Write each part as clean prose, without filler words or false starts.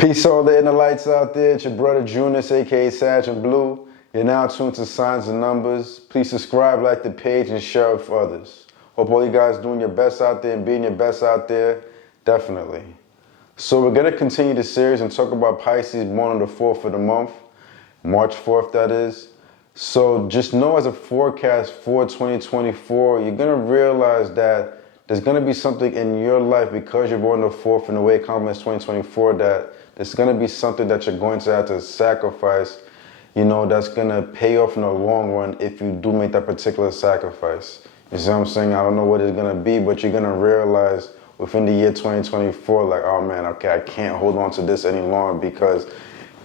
Peace all the inner lights out there. It's your brother Junus, aka Sag and Blue. You're now tuned to Signs and Numbers. Please subscribe, like the page, and share it with others. Hope all you guys doing your best out there and being your best out there. Definitely. So we're going to continue the series and talk about Pisces born on the 4th of the month. March 4th, that is. So just know as a forecast for 2024, you're going to realize that there's going to be something in your life because you're born on the 4th and the way it complements 2024 that there's going to be something that you're going to have to sacrifice, that's going to pay off in the long run if you do make that particular sacrifice. You see what I'm saying? I don't know what it's going to be, but you're going to realize within the year 2024, like, oh man, okay, I can't hold on to this any longer because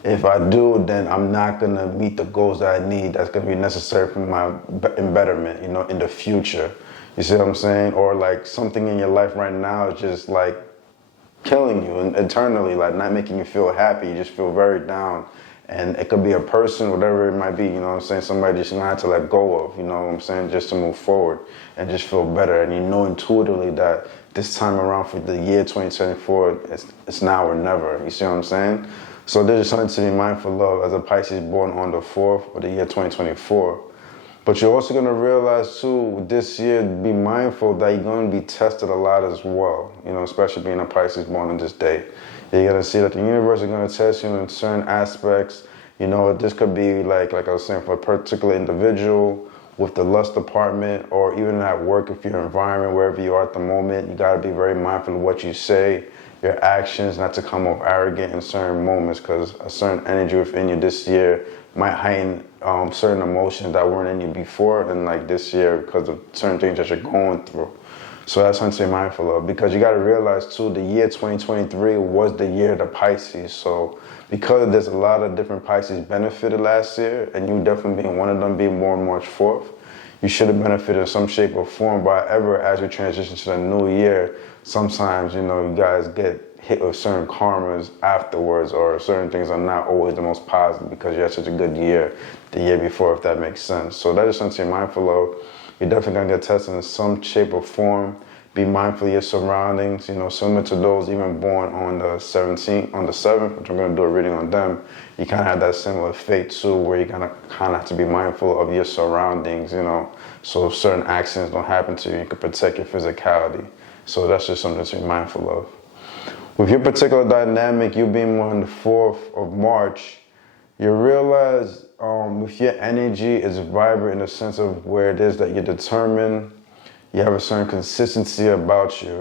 if I do, then I'm not going to meet the goals that I need that's going to be necessary for my betterment, in the future. You see what I'm saying? Or like something in your life right now is just like killing you internally, like not making you feel happy. You just feel very down. And it could be a person, whatever it might be, somebody just gonna have to let go of, just to move forward and just feel better. And you know intuitively that this time around for the year 2024, it's now or never. You see what I'm saying? So there's something to be mindful of as a Pisces born on the 4th of the year 2024. But you're also going to realize, too, this year, be mindful that you're going to be tested a lot as well, especially being a Pisces born on this day. You're going to see that the universe is going to test you in certain aspects. This could be, like I was saying, for a particular individual with the lust department, or even at work, if your environment, wherever you are at the moment, you got to be very mindful of what you say, your actions, not to come off arrogant in certain moments, because a certain energy within you this year might heighten certain emotions that weren't in you before, and like this year because of certain things that you're going through. So that's something to be mindful of, because you got to realize too, the year 2023 was the year of the Pisces. So because there's a lot of different Pisces benefited last year, and you definitely being one of them, being born March 4th, you should have benefited in some shape or form. But ever as we transition to the new year, sometimes, you guys get hit with certain karmas afterwards, or certain things are not always the most positive because you had such a good year the year before, if that makes sense. So that is something you're mindful of. You're definitely going to get tested in some shape or form. Be mindful of your surroundings, similar to those even born on the 7th, which I'm going to do a reading on them. You kind of have that similar fate too, where you're going to kind of have to be mindful of your surroundings, so if certain accidents don't happen to you, you can protect your physicality. So that's just something to be mindful of. With your particular dynamic, you being on the 4th of March, you realize with your energy is vibrant in the sense of where it is that you're determined. You have a certain consistency about you.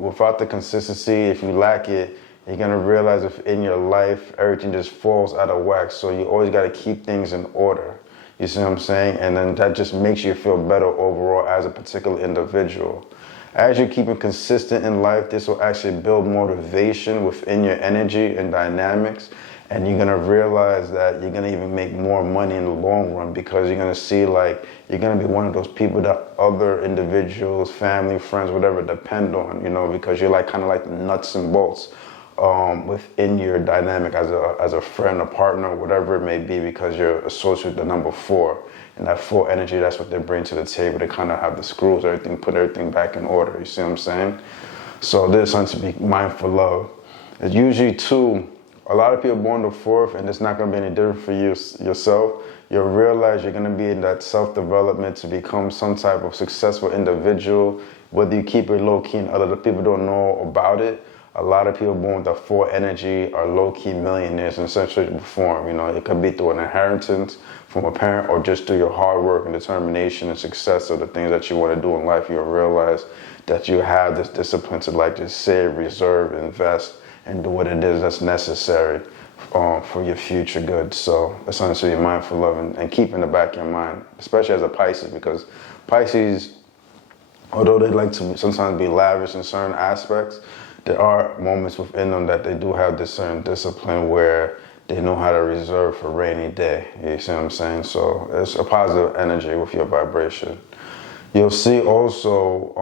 Without the consistency, if you lack it, you're going to realize if in your life, everything just falls out of whack. So you always got to keep things in order. You see what I'm saying? And then that just makes you feel better overall as a particular individual. As you're keeping consistent in life, this will actually build motivation within your energy and dynamics. And you're going to realize that you're going to even make more money in the long run, because you're going to see like you're going to be one of those people that other individuals, family, friends, whatever, depend on, because you're like kind of like the nuts and bolts within your dynamic as a friend, a partner, whatever it may be, because you're associated with the number 4. And that 4 energy, that's what they bring to the table. They kind of have the screws, everything, put everything back in order. You see what I'm saying? So there's something to be mindful of. It's usually too, a lot of people born the 4th, and it's not going to be any different for you yourself. You'll realize you're going to be in that self-development to become some type of successful individual, whether you keep it low-key and other people don't know about it. A lot of people born with the 4 energy are low-key millionaires in some shape or form. It could be through an inheritance from a parent, or just through your hard work and determination and success of the things that you want to do in life. You'll realize that you have this discipline to like just save, reserve, invest, and do what it is that's necessary for your future good. So that's something to be mindful of and keep in the back of your mind, especially as a Pisces, because Pisces, although they like to sometimes be lavish in certain aspects, there are moments within them that they do have this certain discipline where they know how to reserve for rainy day. You see what I'm saying? So it's a positive energy with your vibration. You'll see also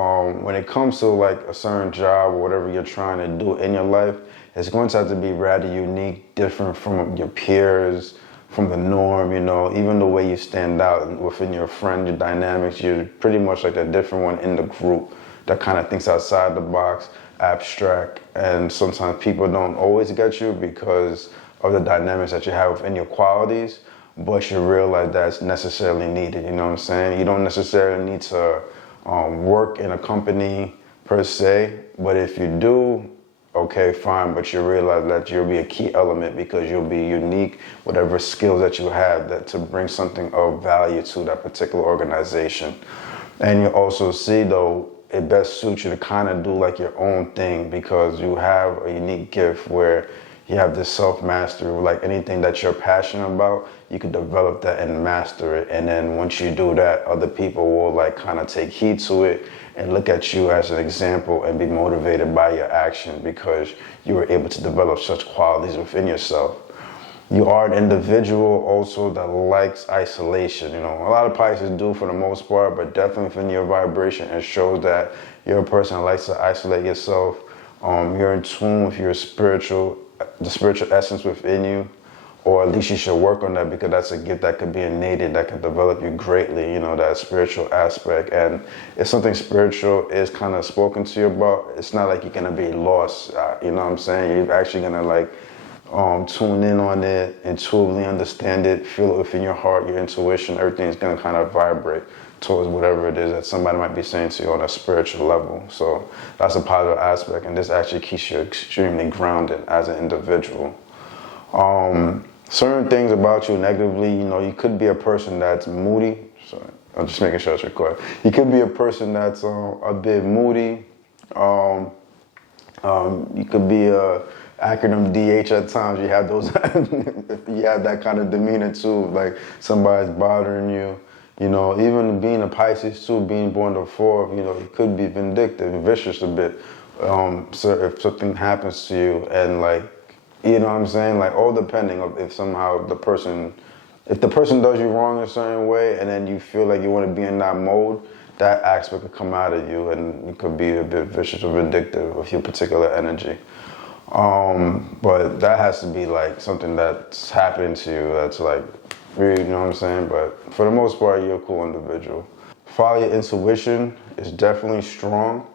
when it comes to like a certain job or whatever you're trying to do in your life, it's going to have to be rather unique, different from your peers, from the norm, even the way you stand out within your friend, your dynamics, you're pretty much like a different one in the group that kind of thinks outside the box, abstract, and sometimes people don't always get you because of the dynamics that you have within your qualities, but you realize that's necessarily needed. You know what I'm saying? You don't necessarily need to work in a company per se, but if you do, okay, fine, but you realize that you'll be a key element because you'll be unique, whatever skills that you have that to bring something of value to that particular organization. And you also see, though, it best suits you to kind of do like your own thing because you have a unique gift where you have this self-mastery. Like anything that you're passionate about, you can develop that and master it. And then once you do that, other people will like kind of take heed to it and look at you as an example and be motivated by your action because you were able to develop such qualities within yourself. You are an individual also that likes isolation. You know, a lot of Pisces do for the most part, but definitely within your vibration, it shows that you're a person that likes to isolate yourself. You're in tune with the spiritual essence within you, or at least you should work on that because that's a gift that could be innate, that could develop you greatly, you know, that spiritual aspect. And if something spiritual is kind of spoken to you about, it's not like you're going to be lost, you know what I'm saying? You're actually going to like tune in on it, intuitively understand it, feel it within your heart, your intuition, everything is going to kind of vibrate towards whatever it is that somebody might be saying to you on a spiritual level. So that's a positive aspect, and this actually keeps you extremely grounded as an individual. Certain things about you negatively, you know, you could be a person that's moody. Sorry, I'm just making sure it's recorded. You could be a person that's a bit moody. You could be a acronym DH at times. You have those, you have that kind of demeanor too, like somebody's bothering you. You know, even being a Pisces too, being born the 4th, you know, you could be vindictive, vicious a bit. So if something happens to you and like, you know what I'm saying? Like all depending of if somehow if the person does you wrong in a certain way and then you feel like you want to be in that mode, that aspect could come out of you and you could be a bit vicious or vindictive with your particular energy. But that has to be like something that's happening to you that's like, you know what I'm saying? But for the most part, you're a cool individual. Follow your intuition is definitely strong.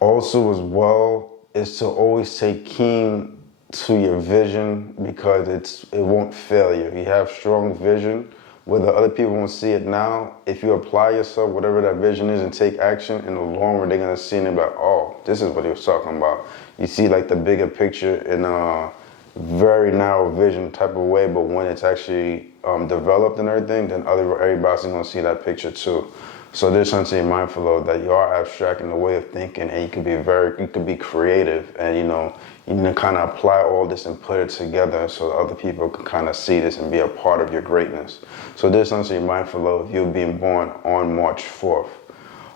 Also as well is to always take keen to your vision because it won't fail you. You have strong vision. Whether other people won't see it now, if you apply yourself, whatever that vision is, and take action, in the long run, they're going to see it and be like, oh, this is what he was talking about. You see like the bigger picture in a very narrow vision type of way, but when it's actually developed and everything, then everybody's going to see that picture too. So there's something to be mindful of, that you are abstract in the way of thinking, and you could be creative, and you know, you need to kind of apply all this and put it together so that other people can kind of see this and be a part of your greatness. So there's something to be mindful of, you being born on March 4th.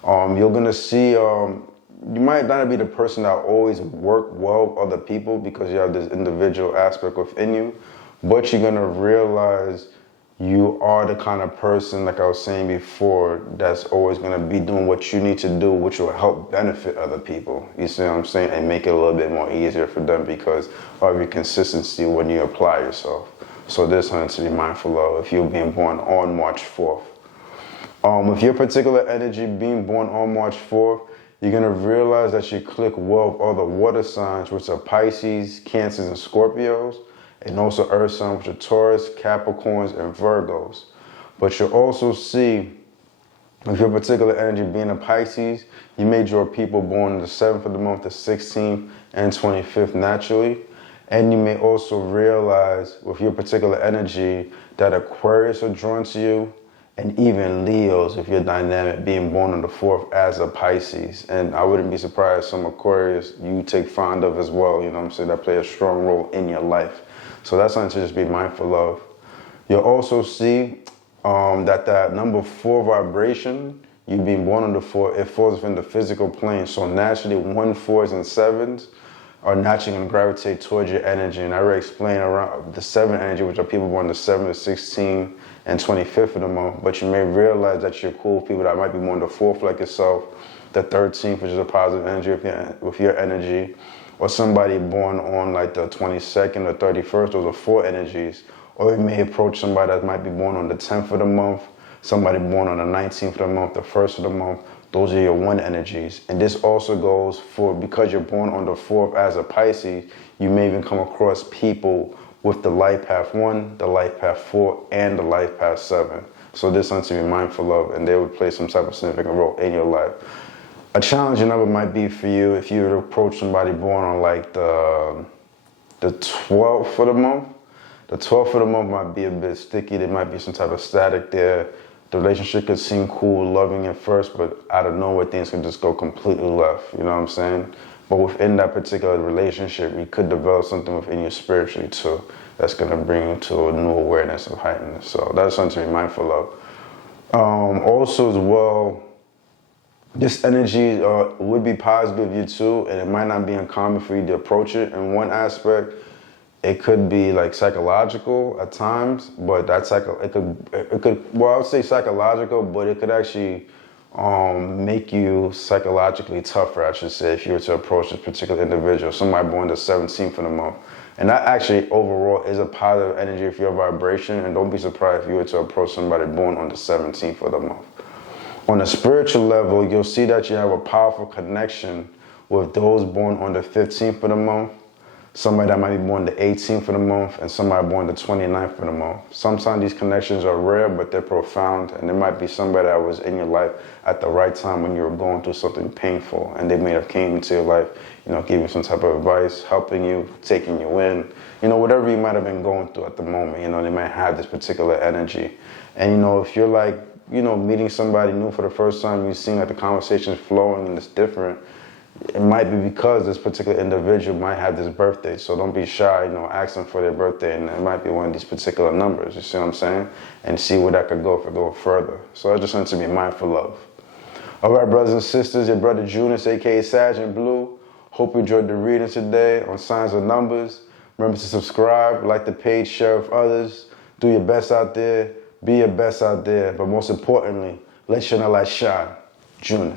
You're gonna see, you might not be the person that always work well with other people because you have this individual aspect within you, but you're gonna realize you are the kind of person, like I was saying before, that's always going to be doing what you need to do, which will help benefit other people. You see what I'm saying? And make it a little bit more easier for them because of your consistency when you apply yourself. So there's something to be mindful of if you're being born on March 4th. With your particular energy being born on March 4th, you're going to realize that you click well with all the water signs, which are Pisces, Cancers, and Scorpios, and also earth signs, which are Taurus, Capricorns, and Virgos. But you'll also see, with your particular energy being a Pisces, you may draw people born the 7th of the month, the 16th, and 25th naturally. And you may also realize with your particular energy that Aquarius are drawn to you, and even Leos, if you're dynamic, being born on the 4th as a Pisces. And I wouldn't be surprised some Aquarius you take fond of as well, you know what I'm saying, that play a strong role in your life. So that's something to just be mindful of. You'll also see that number 4 vibration, you being born on the 4, it falls within the physical plane. So naturally, 1, 4s, and 7s are naturally going to gravitate towards your energy. And I already explained around the 7 energy, which are people born the 7th, 16th, and 25th of the month. But you may realize that you're cool with people that might be born the 4th like yourself, the 13th, which is a positive energy with your energy, or somebody born on like the 22nd or 31st, those are 4 energies. Or you may approach somebody that might be born on the 10th of the month, somebody born on the 19th of the month, the 1st of the month. Those are your 1 energies. And this also goes for, because you're born on the 4th as a Pisces, you may even come across people with the life path 1, the life path 4, and the life path 7. So this is something to be mindful of, and they would play some type of significant role in your life. A challenging number might be for you if you were to approach somebody born on like the 12th of the month. The 12th of the month might be a bit sticky. There might be some type of static there. The relationship could seem cool, loving at first, but out of nowhere, things can just go completely left. You know what I'm saying? But within that particular relationship, you could develop something within you spiritually too that's going to bring you to a new awareness of heightened. So that's something to be mindful of. Also as well, this energy would be positive of you too, and it might not be uncommon for you to approach it. In one aspect, it could be like psychological at times, but that's I would say psychological, but it could actually make you psychologically tougher, I should say, if you were to approach this particular individual, somebody born the 17th of the month. And that actually overall is a positive energy for your vibration, and don't be surprised if you were to approach somebody born on the 17th of the month. On a spiritual level, you'll see that you have a powerful connection with those born on the 15th of the month, somebody that might be born the 18th of the month, and somebody born the 29th of the month. Sometimes these connections are rare, but they're profound, and there might be somebody that was in your life at the right time when you were going through something painful, and they may have came into your life, give you some type of advice, helping you, taking you in, whatever you might have been going through at the moment. They might have this particular energy. And, if you're like, meeting somebody new for the first time, you seeing like the conversation's flowing and it's different, it might be because this particular individual might have this birthday. So don't be shy, ask them for their birthday, and it might be one of these particular numbers, you see what I'm saying? And see where that could go if it goes further. So that's just something to be mindful of. All right, brothers and sisters, your brother Junus, aka Sergeant Blue. Hope you enjoyed the reading today on signs and numbers. Remember to subscribe, like the page, share with others. Do your best out there. Be your best out there. But most importantly, let your light shine. Junus.